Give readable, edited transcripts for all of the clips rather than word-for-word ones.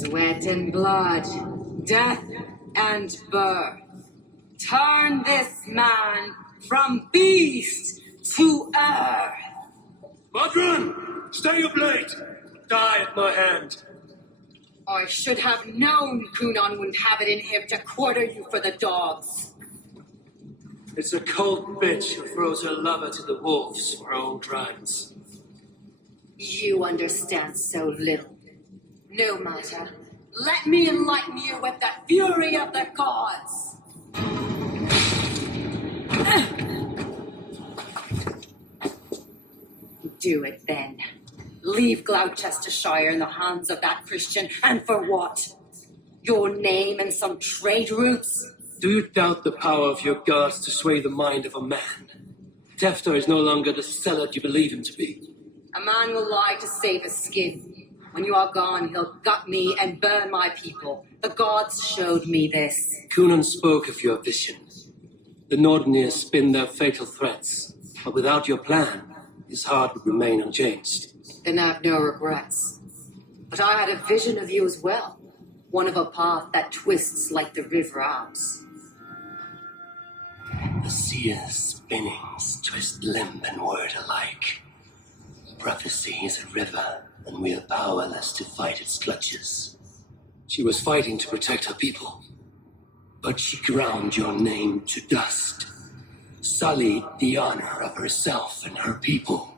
Sweat and blood, death and birth. Turn this man from beast to earth. Modron, stay your blade. Die at my hand. I should have known Kunon wouldn't have it in him to quarter you for the dogs. It's a cold bitch who throws her lover to the wolves for her own crimes. You understand so little. No matter. Let me enlighten you with the fury of the gods. Do it then. Leave Gloucestershire in the hands of that Christian, and for what? Your name and some trade routes? Do you doubt the power of your gods to sway the mind of a man? Tefter is no longer the zealot you believe him to be. A man will lie to save his skin. When you are gone, he'll gut me and burn my people. The gods showed me this. Kunon spoke of your vision. The Nordnir spin their fatal threats, but without your plan, his heart would remain unchanged. Then I have no regrets. But I had a vision of you as well. One of a path that twists like the river Alps. The seer's spinnings twist limb and word alike. Prophecy is a river, and we are powerless to fight its clutches. She was fighting to protect her people, but she ground your name to dust, sullied the honor of herself and her people.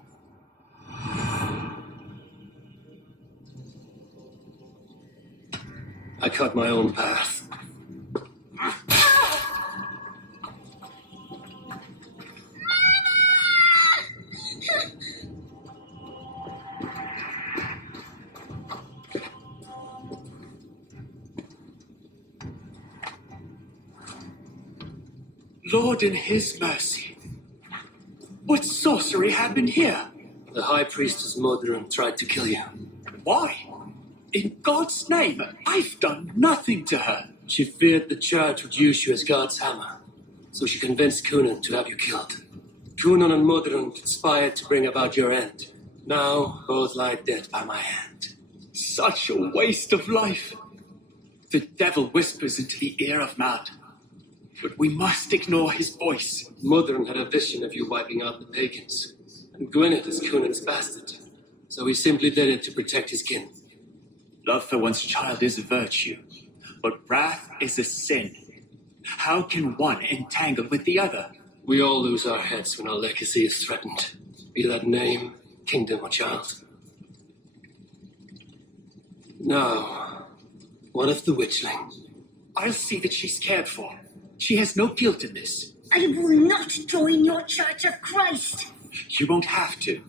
I cut my own path. Lord in his mercy. What sorcery happened here? The High Priestess Modron tried to kill you. Why? In God's name, I've done nothing to her. She feared the Church would use you as God's hammer, so she convinced Kunon to have you killed. Kunon and Modron conspired to bring about your end. Now, both lie dead by my hand. Such a waste of life. The devil whispers into the ear of man, but we must ignore his voice. Modron had a vision of you wiping out the pagans, and Gwynedd is Kunon's bastard, so he simply did it to protect his kin. Love for one's child is a virtue, but wrath is a sin. How can one entangle with the other? We all lose our heads when our legacy is threatened, be that name, kingdom, or child. Now, what of the witchling? I'll see that she's cared for. She has no guilt in this. I will not join your Church of Christ. You won't have to.